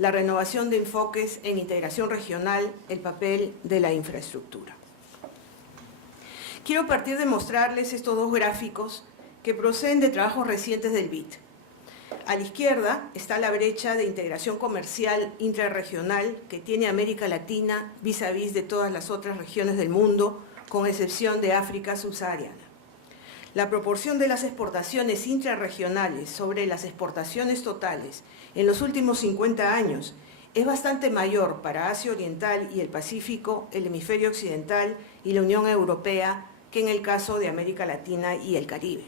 La renovación de enfoques en integración regional, el papel de la infraestructura. Quiero partir de mostrarles estos dos gráficos que proceden de trabajos recientes del BID. A la izquierda está la brecha de integración comercial intrarregional que tiene América Latina vis a vis de todas las otras regiones del mundo, con excepción de África subsahariana. La proporción de las exportaciones intrarregionales sobre las exportaciones totales en los últimos 50 años es bastante mayor para Asia Oriental y el Pacífico, el Hemisferio Occidental y la Unión Europea que en el caso de América Latina y el Caribe.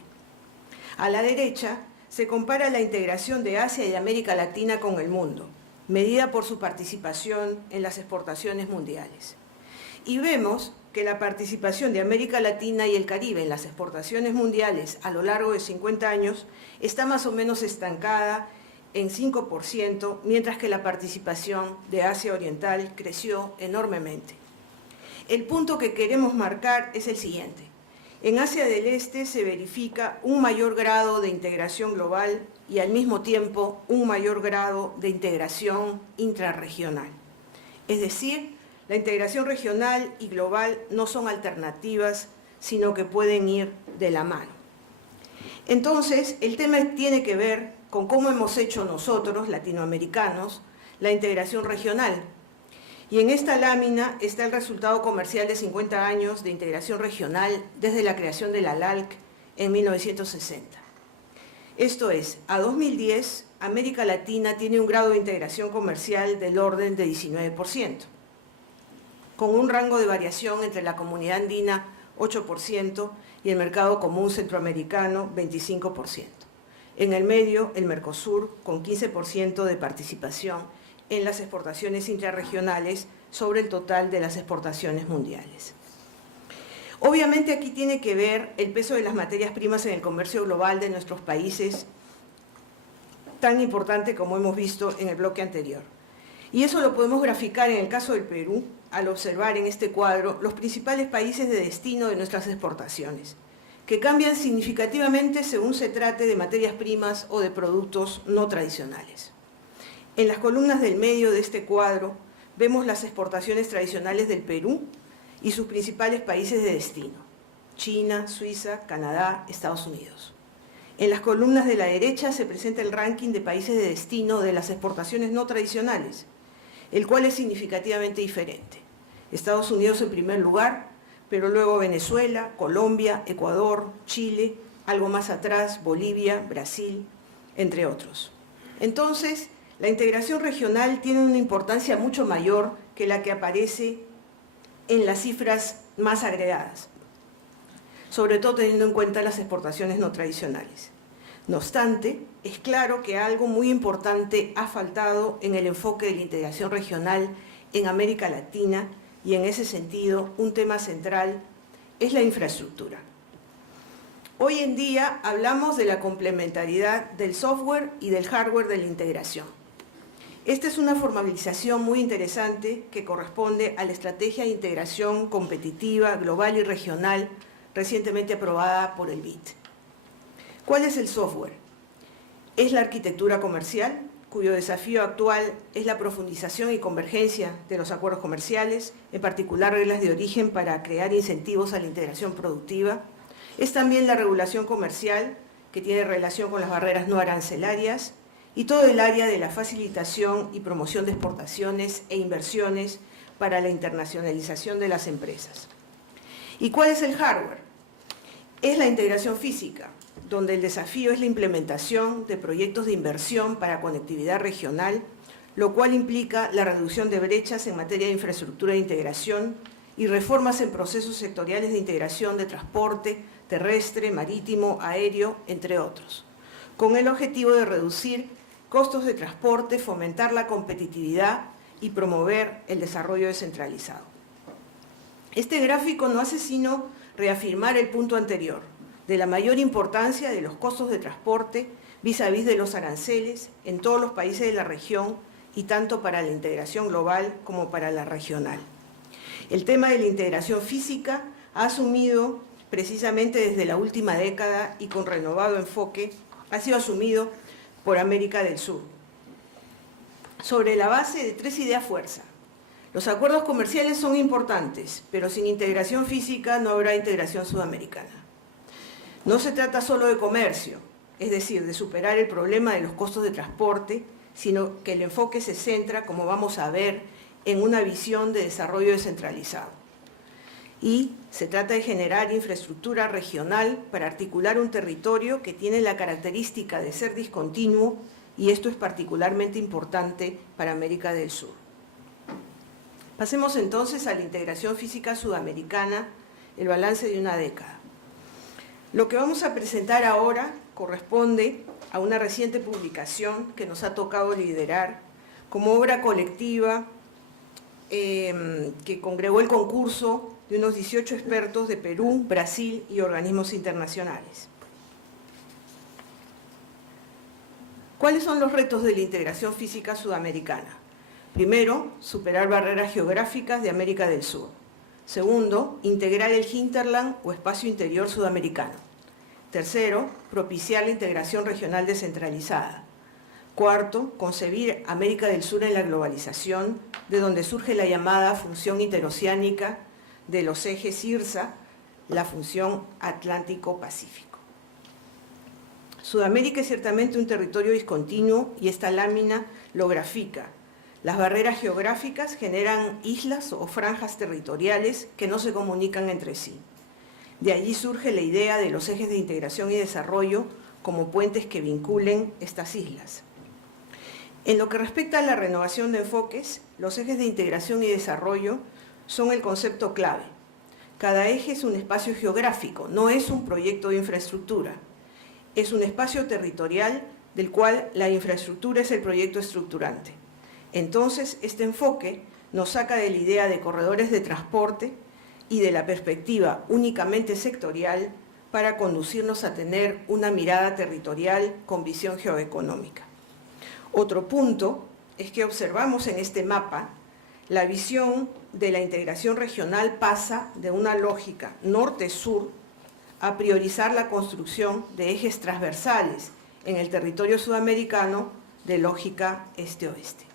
A la derecha se compara la integración de Asia y América Latina con el mundo, medida por su participación en las exportaciones mundiales. Y vemos que la participación de América Latina y el Caribe en las exportaciones mundiales a lo largo de 50 años está más o menos estancada en 5%, mientras que la participación de Asia Oriental creció enormemente. El punto que queremos marcar es el siguiente. En Asia del Este se verifica un mayor grado de integración global y al mismo tiempo un mayor grado de integración intrarregional. Es decir, la integración regional y global no son alternativas, sino que pueden ir de la mano. Entonces, el tema tiene que ver con cómo hemos hecho nosotros, latinoamericanos, la integración regional. Y en esta lámina está el resultado comercial de 50 años de integración regional desde la creación de la LALC en 1960. Esto es, a 2010, América Latina tiene un grado de integración comercial del orden de 19%. Con un rango de variación entre la comunidad andina 8% y el mercado común centroamericano 25%. En el medio, el Mercosur con 15% de participación en las exportaciones intrarregionales sobre el total de las exportaciones mundiales. Obviamente aquí tiene que ver el peso de las materias primas en el comercio global de nuestros países, tan importante como hemos visto en el bloque anterior. Y eso lo podemos graficar en el caso del Perú, al observar en este cuadro los principales países de destino de nuestras exportaciones, que cambian significativamente según se trate de materias primas o de productos no tradicionales. En las columnas del medio de este cuadro vemos las exportaciones tradicionales del Perú y sus principales países de destino: China, Suiza, Canadá, Estados Unidos. En las columnas de la derecha se presenta el ranking de países de destino de las exportaciones no tradicionales, el cual es significativamente diferente. Estados Unidos en primer lugar, pero luego Venezuela, Colombia, Ecuador, Chile, algo más atrás, Bolivia, Brasil, entre otros. Entonces, la integración regional tiene una importancia mucho mayor que la que aparece en las cifras más agregadas, sobre todo teniendo en cuenta las exportaciones no tradicionales. No obstante, es claro que algo muy importante ha faltado en el enfoque de la integración regional en América Latina y en ese sentido un tema central es la infraestructura. Hoy en día hablamos de la complementariedad del software y del hardware de la integración. Esta es una formalización muy interesante que corresponde a la estrategia de integración competitiva, global y regional recientemente aprobada por el BID. ¿Cuál es el software? Es la arquitectura comercial, cuyo desafío actual es la profundización y convergencia de los acuerdos comerciales, en particular reglas de origen para crear incentivos a la integración productiva. Es también la regulación comercial, que tiene relación con las barreras no arancelarias, y todo el área de la facilitación y promoción de exportaciones e inversiones para la internacionalización de las empresas. ¿Y cuál es el hardware? Es la integración física, donde el desafío es la implementación de proyectos de inversión para conectividad regional, lo cual implica la reducción de brechas en materia de infraestructura de integración y reformas en procesos sectoriales de integración de transporte terrestre, marítimo, aéreo, entre otros, con el objetivo de reducir costos de transporte, fomentar la competitividad y promover el desarrollo descentralizado. Este gráfico no hace sino reafirmar el punto anterior, de la mayor importancia de los costos de transporte vis a vis de los aranceles en todos los países de la región y tanto para la integración global como para la regional. El tema de la integración física ha asumido precisamente desde la última década y con renovado enfoque, ha sido asumido por América del Sur. sobre la base de 3 ideas fuerza. Los acuerdos comerciales son importantes, pero sin integración física no habrá integración sudamericana. No se trata solo de comercio, es decir, de superar el problema de los costos de transporte, sino que el enfoque se centra, como vamos a ver, en una visión de desarrollo descentralizado. Y se trata de generar infraestructura regional para articular un territorio que tiene la característica de ser discontinuo, y esto es particularmente importante para América del Sur. Pasemos entonces a la integración física sudamericana, el balance de una década. Lo que vamos a presentar ahora corresponde a una reciente publicación que nos ha tocado liderar como obra colectiva que congregó el concurso de unos 18 expertos de Perú, Brasil y organismos internacionales. ¿Cuáles son los retos de la integración física sudamericana? Primero, superar barreras geográficas de América del Sur. Segundo, integrar el hinterland o espacio interior sudamericano. Tercero, propiciar la integración regional descentralizada. Cuarto, concebir América del Sur en la globalización, de donde surge la llamada función interoceánica de los ejes IRSA, la función Atlántico-Pacífico. Sudamérica es ciertamente un territorio discontinuo y esta lámina lo grafica. Las barreras geográficas generan islas o franjas territoriales que no se comunican entre sí. De allí surge la idea de los ejes de integración y desarrollo como puentes que vinculen estas islas. En lo que respecta a la renovación de enfoques, los ejes de integración y desarrollo son el concepto clave. Cada eje es un espacio geográfico, no es un proyecto de infraestructura. Es un espacio territorial del cual la infraestructura es el proyecto estructurante. Entonces, este enfoque nos saca de la idea de corredores de transporte y de la perspectiva únicamente sectorial para conducirnos a tener una mirada territorial con visión geoeconómica. Otro punto es que observamos en este mapa la visión de la integración regional pasa de una lógica norte-sur a priorizar la construcción de ejes transversales en el territorio sudamericano de lógica este-oeste.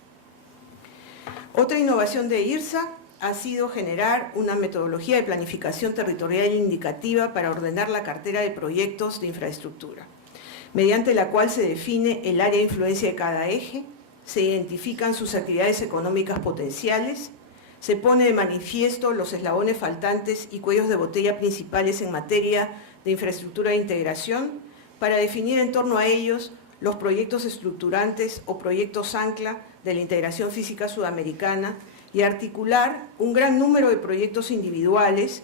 Otra innovación de IRSA ha sido generar una metodología de planificación territorial indicativa para ordenar la cartera de proyectos de infraestructura, mediante la cual se define el área de influencia de cada eje, se identifican sus actividades económicas potenciales, se pone de manifiesto los eslabones faltantes y cuellos de botella principales en materia de infraestructura de integración, para definir en torno a ellos los proyectos estructurantes o proyectos ancla de la integración física sudamericana y articular un gran número de proyectos individuales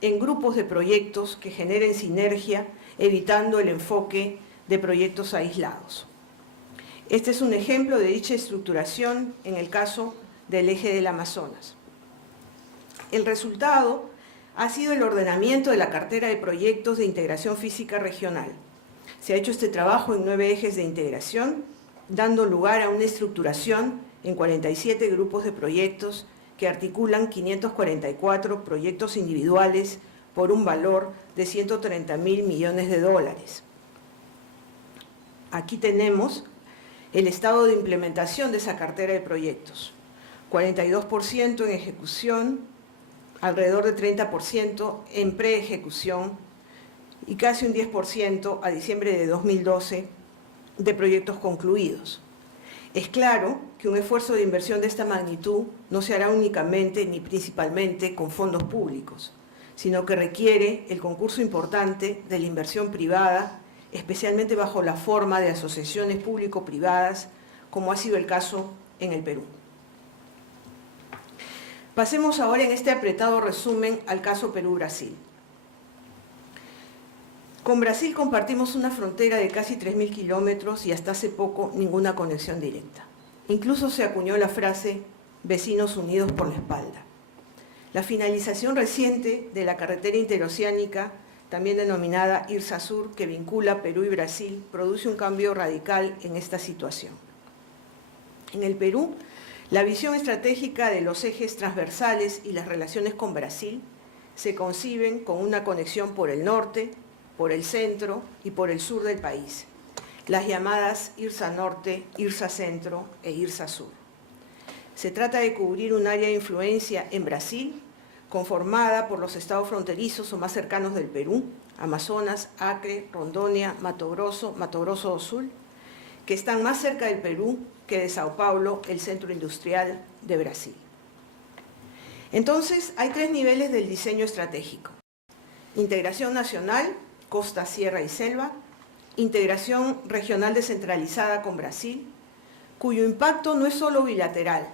en grupos de proyectos que generen sinergia, evitando el enfoque de proyectos aislados. Este es un ejemplo de dicha estructuración en el caso del eje del Amazonas. El resultado ha sido el ordenamiento de la cartera de proyectos de integración física regional. Se ha hecho este trabajo en 9 ejes de integración, dando lugar a una estructuración en 47 grupos de proyectos que articulan 544 proyectos individuales por un valor de 130.000 millones de dólares. Aquí tenemos el estado de implementación de esa cartera de proyectos. 42% en ejecución, alrededor de 30% en preejecución y casi un 10% a diciembre de 2012 de proyectos concluidos. Es claro que un esfuerzo de inversión de esta magnitud no se hará únicamente ni principalmente con fondos públicos, sino que requiere el concurso importante de la inversión privada, especialmente bajo la forma de asociaciones público-privadas, como ha sido el caso en el Perú. Pasemos ahora en este apretado resumen al caso Perú-Brasil. Con Brasil compartimos una frontera de casi 3.000 kilómetros y hasta hace poco ninguna conexión directa. Incluso se acuñó la frase vecinos unidos por la espalda. La finalización reciente de la carretera interoceánica, también denominada IRSA Sur, que vincula Perú y Brasil, produce un cambio radical en esta situación. En el Perú, la visión estratégica de los ejes transversales y las relaciones con Brasil se conciben con una conexión por el norte, por el centro y por el sur del país. las llamadas IRSA Norte, IRSA Centro e IRSA Sur. Se trata de cubrir un área de influencia en Brasil, conformada por los estados fronterizos o más cercanos del Perú, Amazonas, Acre, Rondônia, Mato Grosso, Mato Grosso do Sul, que están más cerca del Perú que de Sao Paulo, el centro industrial de Brasil. Entonces, hay tres niveles del diseño estratégico: integración nacional, costa, sierra y selva; integración regional descentralizada con Brasil, cuyo impacto no es solo bilateral,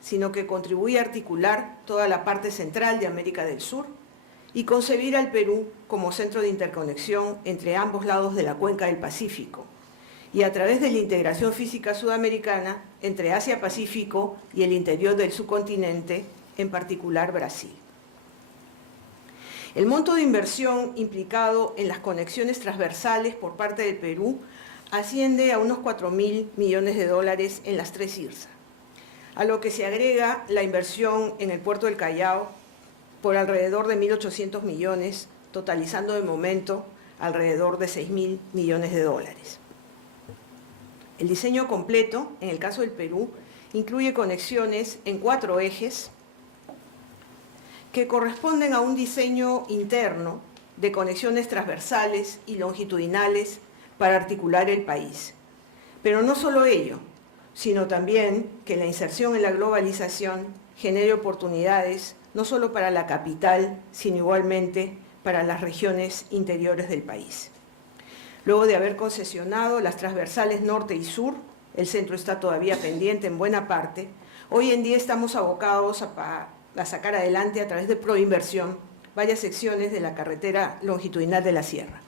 sino que contribuye a articular toda la parte central de América del Sur y concebir al Perú como centro de interconexión entre ambos lados de la cuenca del Pacífico, y a través de la integración física sudamericana entre Asia-Pacífico y el interior del subcontinente, en particular Brasil. El monto de inversión implicado en las conexiones transversales por parte del Perú asciende a unos 4.000 millones de dólares en las tres IRSA, a lo que se agrega la inversión en el puerto del Callao por alrededor de 1.800 millones, totalizando de momento alrededor de 6.000 millones de dólares. El diseño completo, en el caso del Perú, incluye conexiones en 4 ejes que corresponden a un diseño interno de conexiones transversales y longitudinales para articular el país. Pero no solo ello, sino también que la inserción en la globalización genere oportunidades no solo para la capital, sino igualmente para las regiones interiores del país. Luego de haber concesionado las transversales norte y sur, el centro está todavía pendiente en buena parte, hoy en día estamos abocados a sacar adelante a través de Proinversión varias secciones de la carretera longitudinal de la sierra.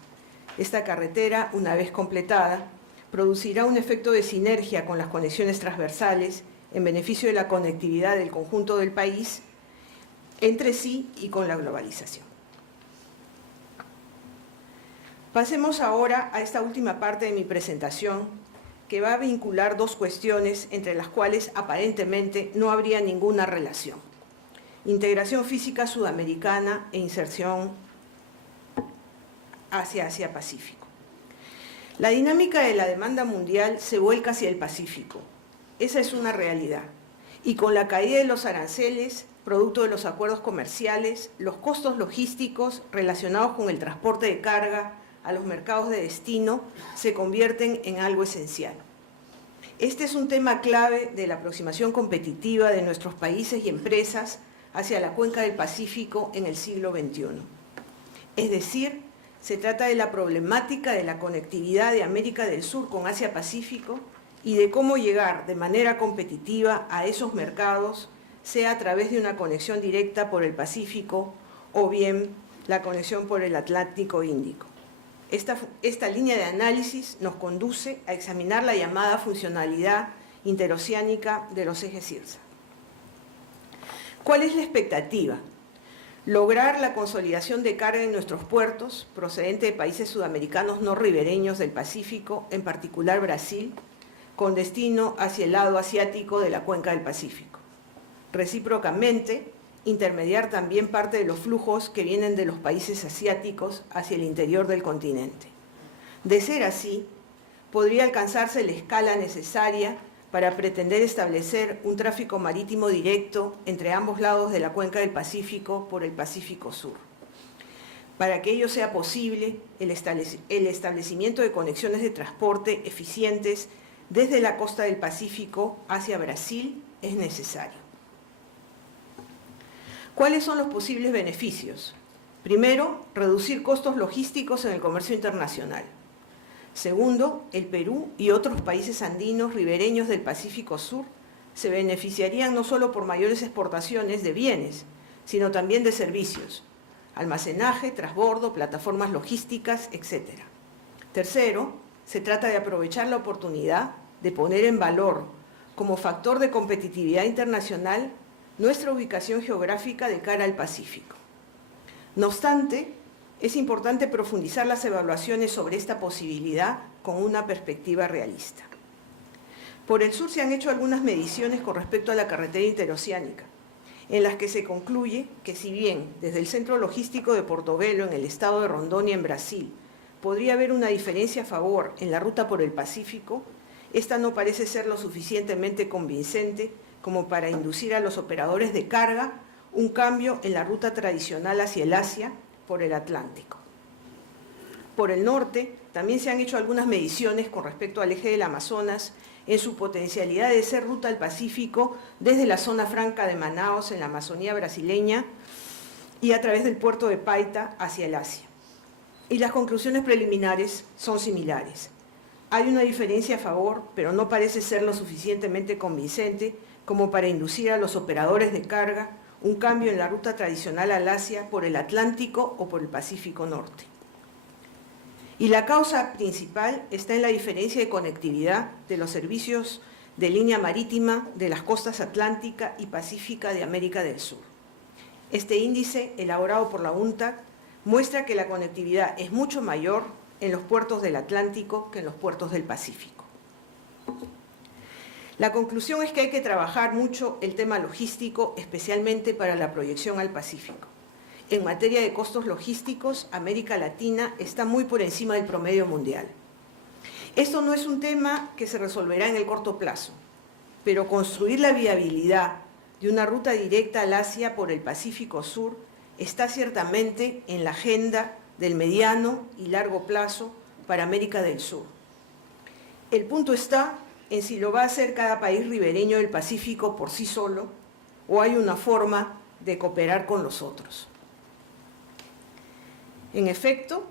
Esta carretera, una vez completada, producirá un efecto de sinergia con las conexiones transversales en beneficio de la conectividad del conjunto del país entre sí y con la globalización. Pasemos ahora a esta última parte de mi presentación, que va a vincular dos cuestiones entre las cuales aparentemente no habría ninguna relación: integración física sudamericana e inserción hacia Asia-Pacífico. La dinámica de la demanda mundial se vuelca hacia el Pacífico. Esa es una realidad. Y con la caída de los aranceles, producto de los acuerdos comerciales, los costos logísticos relacionados con el transporte de carga a los mercados de destino se convierten en algo esencial. Este es un tema clave de la aproximación competitiva de nuestros países y empresas hacia la cuenca del Pacífico en el siglo XXI. Es decir, se trata de la problemática de la conectividad de América del Sur con Asia-Pacífico y de cómo llegar de manera competitiva a esos mercados, sea a través de una conexión directa por el Pacífico o bien la conexión por el Atlántico Índico. Esta línea de análisis nos conduce a examinar la llamada funcionalidad interoceánica de los ejes IRSA. ¿Cuál es la expectativa? Lograr la consolidación de carga en nuestros puertos, procedente de países sudamericanos no ribereños del Pacífico, en particular Brasil, con destino hacia el lado asiático de la cuenca del Pacífico. Recíprocamente, intermediar también parte de los flujos que vienen de los países asiáticos hacia el interior del continente. De ser así, podría alcanzarse la escala necesaria para pretender establecer un tráfico marítimo directo entre ambos lados de la cuenca del Pacífico por el Pacífico Sur. Para que ello sea posible, el establecimiento de conexiones de transporte eficientes desde la costa del Pacífico hacia Brasil es necesario. ¿Cuáles son los posibles beneficios? Primero, reducir costos logísticos en el comercio internacional. Segundo, el Perú y otros países andinos ribereños del Pacífico Sur se beneficiarían no solo por mayores exportaciones de bienes, sino también de servicios, almacenaje, transbordo, plataformas logísticas, etc. Tercero, se trata de aprovechar la oportunidad de poner en valor como factor de competitividad internacional nuestra ubicación geográfica de cara al Pacífico. No obstante, es importante profundizar las evaluaciones sobre esta posibilidad con una perspectiva realista. Por el sur se han hecho algunas mediciones con respecto a la carretera interoceánica, en las que se concluye que si bien desde el centro logístico de Portobelo, en el estado de Rondônia, en Brasil, podría haber una diferencia a favor en la ruta por el Pacífico, esta no parece ser lo suficientemente convincente como para inducir a los operadores de carga un cambio en la ruta tradicional hacia el Asia por el Atlántico. Por el norte, también se han hecho algunas mediciones con respecto al eje del Amazonas en su potencialidad de ser ruta al Pacífico desde la zona franca de Manaos en la Amazonía brasileña y a través del puerto de Paita hacia el Asia. Y las conclusiones preliminares son similares. Hay una diferencia a favor, pero no parece ser lo suficientemente convincente como para inducir a los operadores de carga un cambio en la ruta tradicional al Asia por el Atlántico o por el Pacífico Norte. Y la causa principal está en la diferencia de conectividad de los servicios de línea marítima de las costas atlántica y pacífica de América del Sur. Este índice, elaborado por la UNTAC, muestra que la conectividad es mucho mayor en los puertos del Atlántico que en los puertos del Pacífico. La conclusión es que hay que trabajar mucho el tema logístico, especialmente para la proyección al Pacífico. En materia de costos logísticos, América Latina está muy por encima del promedio mundial. Esto no es un tema que se resolverá en el corto plazo, pero construir la viabilidad de una ruta directa al Asia por el Pacífico Sur está ciertamente en la agenda del mediano y largo plazo para América del Sur. El punto está en si lo va a hacer cada país ribereño del Pacífico por sí solo o hay una forma de cooperar con los otros. En efecto,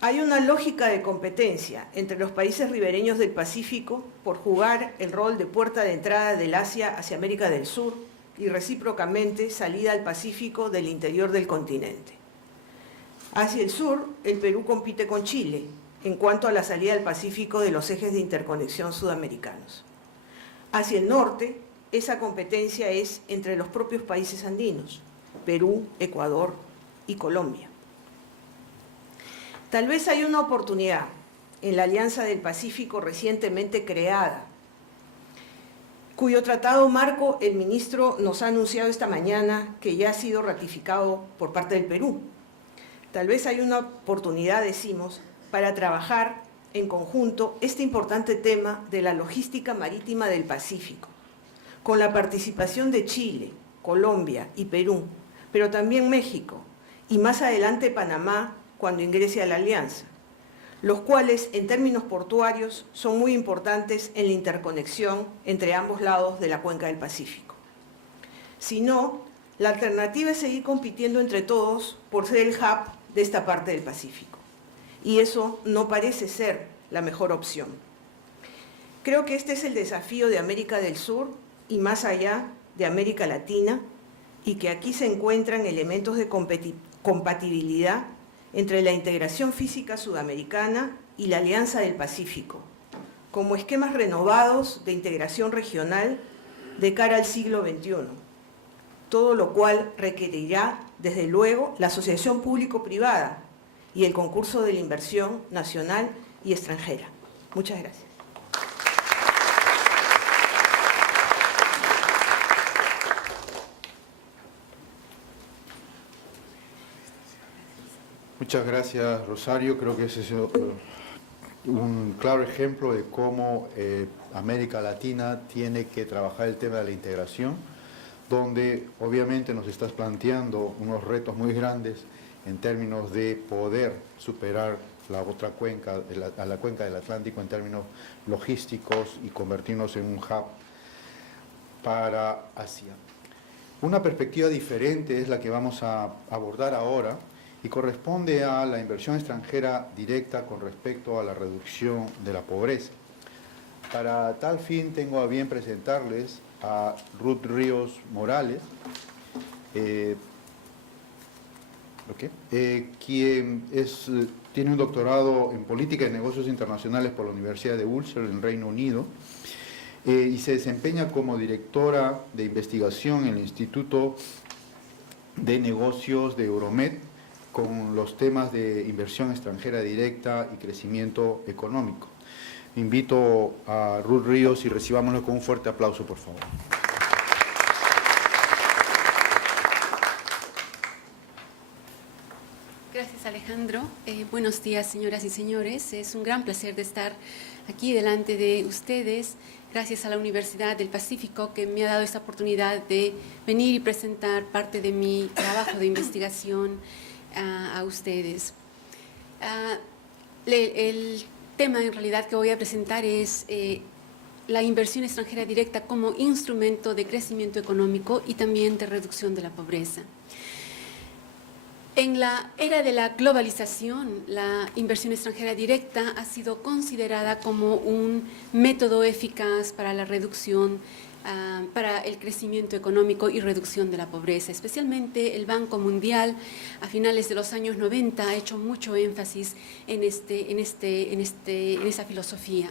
hay una lógica de competencia entre los países ribereños del Pacífico por jugar el rol de puerta de entrada del Asia hacia América del Sur y recíprocamente salida al Pacífico del interior del continente. Hacia el sur, el Perú compite con Chile en cuanto a la salida al Pacífico de los ejes de interconexión sudamericanos. Hacia el norte, esa competencia es entre los propios países andinos, Perú, Ecuador y Colombia. Tal vez hay una oportunidad en la Alianza del Pacífico recientemente creada, cuyo tratado marco el ministro nos ha anunciado esta mañana que ya ha sido ratificado por parte del Perú. Tal vez hay una oportunidad, decimos, para trabajar en conjunto este importante tema de la logística marítima del Pacífico, con la participación de Chile, Colombia y Perú, pero también México y más adelante Panamá cuando ingrese a la alianza, los cuales en términos portuarios son muy importantes en la interconexión entre ambos lados de la cuenca del Pacífico. Si no, la alternativa es seguir compitiendo entre todos por ser el hub de esta parte del Pacífico. Y eso no parece ser la mejor opción. Creo que este es el desafío de América del Sur y más allá de América Latina, y que aquí se encuentran elementos de compatibilidad entre la integración física sudamericana y la Alianza del Pacífico, como esquemas renovados de integración regional de cara al siglo XXI, todo lo cual requerirá, desde luego, la asociación público-privada y el concurso de la inversión nacional y extranjera. Muchas gracias. Muchas gracias, Rosario. Creo que ese es un claro ejemplo de cómo América Latina tiene que trabajar el tema de la integración, donde obviamente nos estás planteando unos retos muy grandes en términos de poder superar la otra cuenca, a la cuenca del Atlántico en términos logísticos y convertirnos en un hub para Asia. Una perspectiva diferente es la que vamos a abordar ahora, y corresponde a la inversión extranjera directa con respecto a la reducción de la pobreza. Para tal fin tengo a bien presentarles a Ruth Ríos Morales, quien tiene un doctorado en Política y Negocios Internacionales por la Universidad de Ulster en Reino Unido, y se desempeña como directora de investigación en el Instituto de Negocios de Euromed, con los temas de inversión extranjera directa y crecimiento económico. Invito a Ruth Ríos y recibámoslo con un fuerte aplauso, por favor. Gracias, Alejandro. Buenos días, señoras y señores. Es un gran placer de estar aquí delante de ustedes, gracias a la Universidad del Pacífico que me ha dado esta oportunidad de venir y presentar parte de mi trabajo de investigación a ustedes. El tema en realidad que voy a presentar es la inversión extranjera directa como instrumento de crecimiento económico y también de reducción de la pobreza. En la era de la globalización, la inversión extranjera directa ha sido considerada como un método eficaz para la reducción, para el crecimiento económico y reducción de la pobreza. Especialmente el Banco Mundial, a finales de los años 90, ha hecho mucho énfasis en esa filosofía.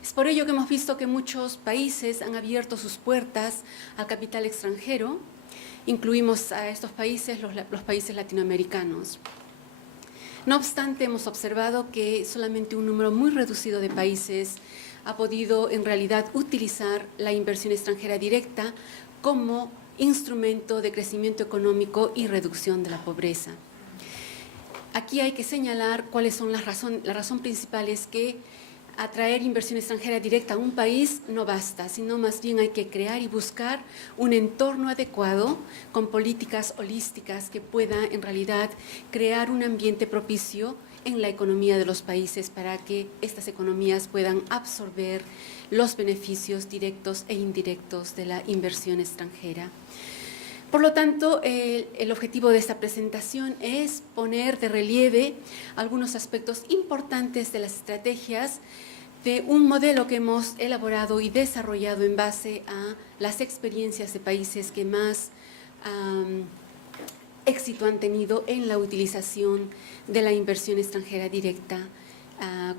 Es por ello que hemos visto que muchos países han abierto sus puertas al capital extranjero. Incluimos a estos países los países latinoamericanos. No obstante, hemos observado que solamente un número muy reducido de países ha podido en realidad utilizar la inversión extranjera directa como instrumento de crecimiento económico y reducción de la pobreza. Aquí hay que señalar cuáles son la razón principal es que atraer inversión extranjera directa a un país no basta, sino más bien hay que crear y buscar un entorno adecuado con políticas holísticas que pueda en realidad crear un ambiente propicio en la economía de los países para que estas economías puedan absorber los beneficios directos e indirectos de la inversión extranjera. Por lo tanto, el objetivo de esta presentación es poner de relieve algunos aspectos importantes de las estrategias de un modelo que hemos elaborado y desarrollado en base a las experiencias de países que más éxito han tenido en la utilización de la inversión extranjera directa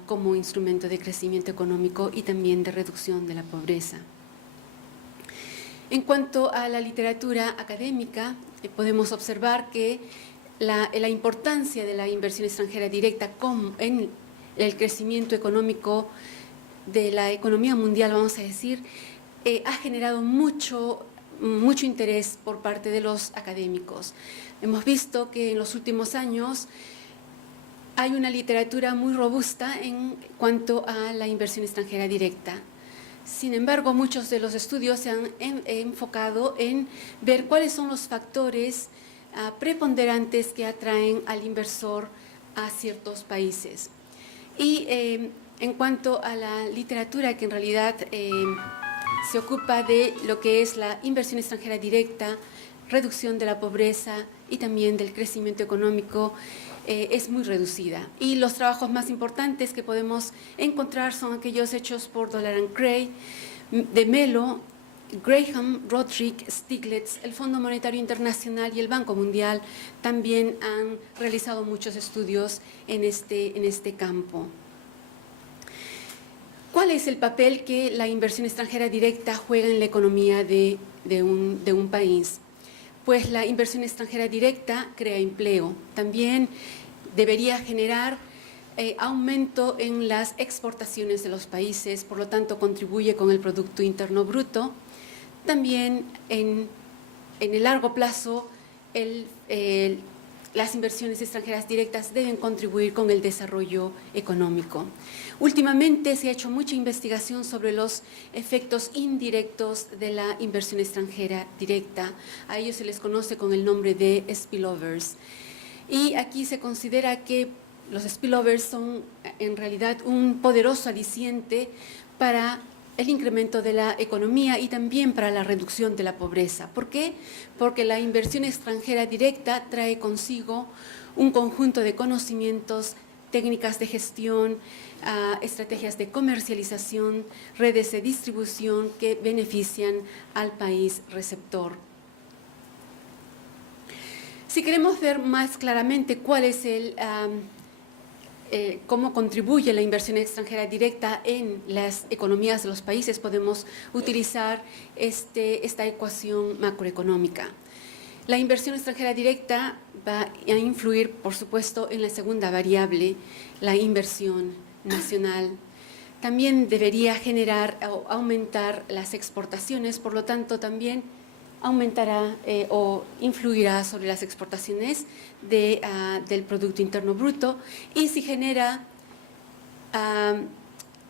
como instrumento de crecimiento económico y también de reducción de la pobreza. En cuanto a la literatura académica, podemos observar que la importancia de la inversión extranjera directa en el crecimiento económico de la economía mundial, vamos a decir, ha generado mucho interés por parte de los académicos. Hemos visto que en los últimos años hay una literatura muy robusta en cuanto a la inversión extranjera directa. Sin embargo, muchos de los estudios se han enfocado en ver cuáles son los factores preponderantes que atraen al inversor a ciertos países. Y en cuanto a la literatura que en realidad se ocupa de lo que es la inversión extranjera directa, reducción de la pobreza y también del crecimiento económico, es muy reducida. Y los trabajos más importantes que podemos encontrar son aquellos hechos por Dollar and Gray, de Mello, Graham, Roderick, Stiglitz, el Fondo Monetario Internacional y el Banco Mundial también han realizado muchos estudios en este campo. ¿Cuál es el papel que la inversión extranjera directa juega en la economía de un país? Pues la inversión extranjera directa crea empleo. También debería generar aumento en las exportaciones de los países, por lo tanto contribuye con el Producto Interno Bruto. También en el largo plazo las inversiones extranjeras directas deben contribuir con el desarrollo económico. Últimamente se ha hecho mucha investigación sobre los efectos indirectos de la inversión extranjera directa. A ellos se les conoce con el nombre de spillovers. Y aquí se considera que los spillovers son en realidad un poderoso aliciente para el incremento de la economía y también para la reducción de la pobreza. ¿Por qué? Porque la inversión extranjera directa trae consigo un conjunto de conocimientos, técnicas de gestión, estrategias de comercialización, redes de distribución que benefician al país receptor. Si queremos ver más claramente cuál es cómo contribuye la inversión extranjera directa en las economías de los países, podemos utilizar esta ecuación macroeconómica. La inversión extranjera directa va a influir, por supuesto, en la segunda variable, la inversión nacional. También debería generar o aumentar las exportaciones, por lo tanto, también aumentará o influirá sobre las exportaciones del Producto Interno Bruto, y si genera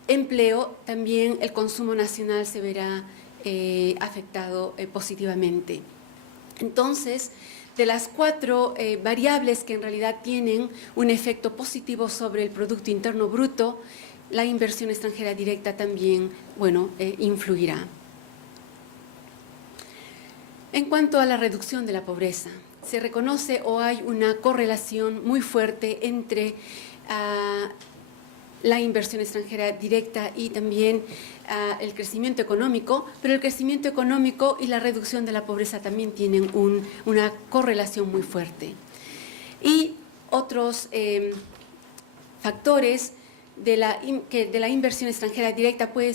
empleo, también el consumo nacional se verá afectado positivamente. Entonces, de las 4 variables que en realidad tienen un efecto positivo sobre el Producto Interno Bruto, la inversión extranjera directa también, influirá. En cuanto a la reducción de la pobreza, se reconoce o hay una correlación muy fuerte entre la inversión extranjera directa y también el crecimiento económico, pero el crecimiento económico y la reducción de la pobreza también tienen una correlación muy fuerte. Y otros factores de la inversión extranjera directa pueden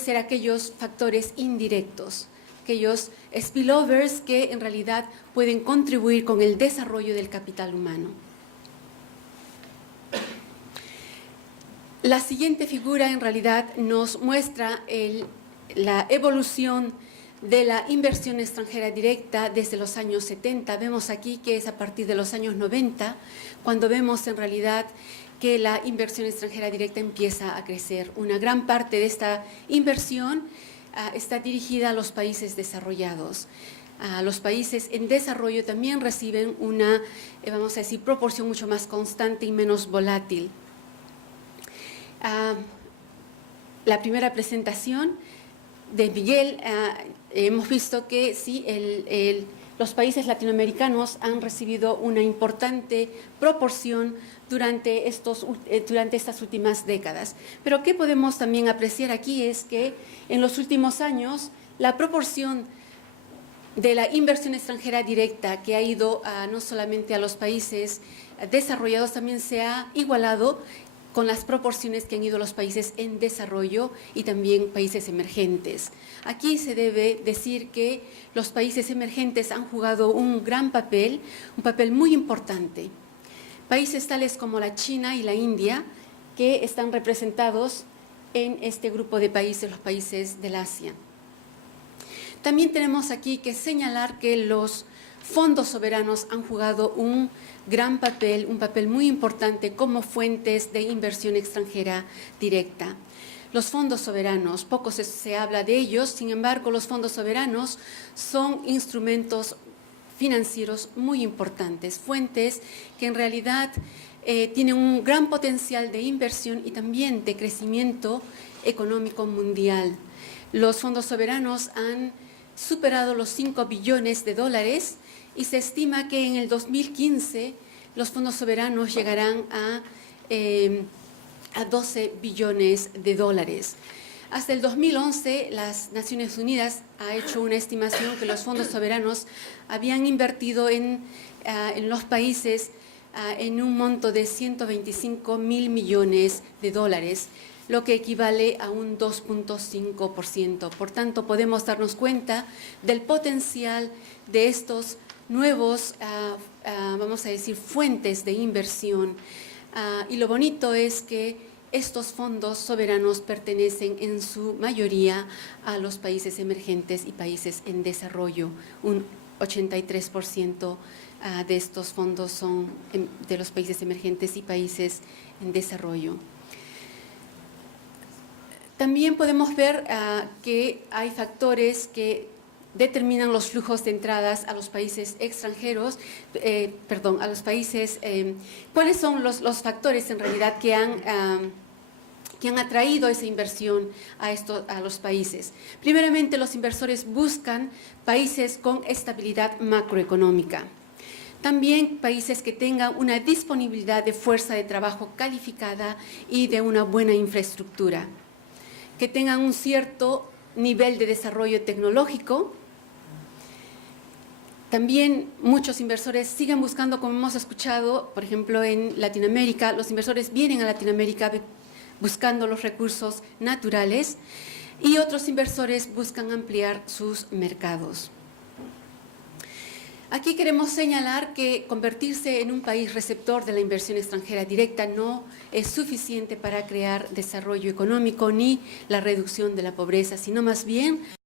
ser aquellos factores indirectos, aquellos spillovers que en realidad pueden contribuir con el desarrollo del capital humano. La siguiente figura en realidad nos muestra la evolución de la inversión extranjera directa desde los años 70. Vemos aquí que es a partir de los años 90, cuando vemos en realidad que la inversión extranjera directa empieza a crecer. Una gran parte de esta inversión está dirigida a los países desarrollados. Los países en desarrollo también reciben una, proporción mucho más constante y menos volátil. La primera presentación de Miguel, hemos visto que sí, los países latinoamericanos han recibido una importante proporción durante estas últimas décadas. Pero ¿qué podemos también apreciar aquí? Es que en los últimos años la proporción de la inversión extranjera directa que ha ido no solamente a los países desarrollados, también se ha igualado con las proporciones que han ido los países en desarrollo y también países emergentes. Aquí se debe decir que los países emergentes han jugado un gran papel, un papel muy importante. Países tales como la China y la India, que están representados en este grupo de países, los países del Asia. También tenemos aquí que señalar que los fondos soberanos han jugado un gran papel, un papel muy importante como fuentes de inversión extranjera directa. Los fondos soberanos, poco se habla de ellos, sin embargo, los fondos soberanos son instrumentos financieros muy importantes, fuentes que en realidad tienen un gran potencial de inversión y también de crecimiento económico mundial. Los fondos soberanos han superado los 5 billones de dólares y se estima que en el 2015 los fondos soberanos llegarán a 12 billones de dólares. Hasta el 2011, las Naciones Unidas ha hecho una estimación que los fondos soberanos habían invertido en los países en un monto de 125.000 millones de dólares, lo que equivale a un 2.5%. Por tanto, podemos darnos cuenta del potencial de estos nuevos, fuentes de inversión. Y lo bonito es que estos fondos soberanos pertenecen en su mayoría a los países emergentes y países en desarrollo. Un 83% de estos fondos son de los países emergentes y países en desarrollo. También podemos ver que hay factores que determinan los flujos de entradas a los países extranjeros, a los países. ¿Cuáles son los factores en realidad que han atraído esa inversión a los países? Primeramente, los inversores buscan países con estabilidad macroeconómica. También países que tengan una disponibilidad de fuerza de trabajo calificada y de una buena infraestructura, que tengan un cierto nivel de desarrollo tecnológico. También muchos inversores siguen buscando, como hemos escuchado, por ejemplo, en Latinoamérica, los inversores vienen a Latinoamérica buscando los recursos naturales y otros inversores buscan ampliar sus mercados. Aquí queremos señalar que convertirse en un país receptor de la inversión extranjera directa no es suficiente para crear desarrollo económico ni la reducción de la pobreza, sino más bien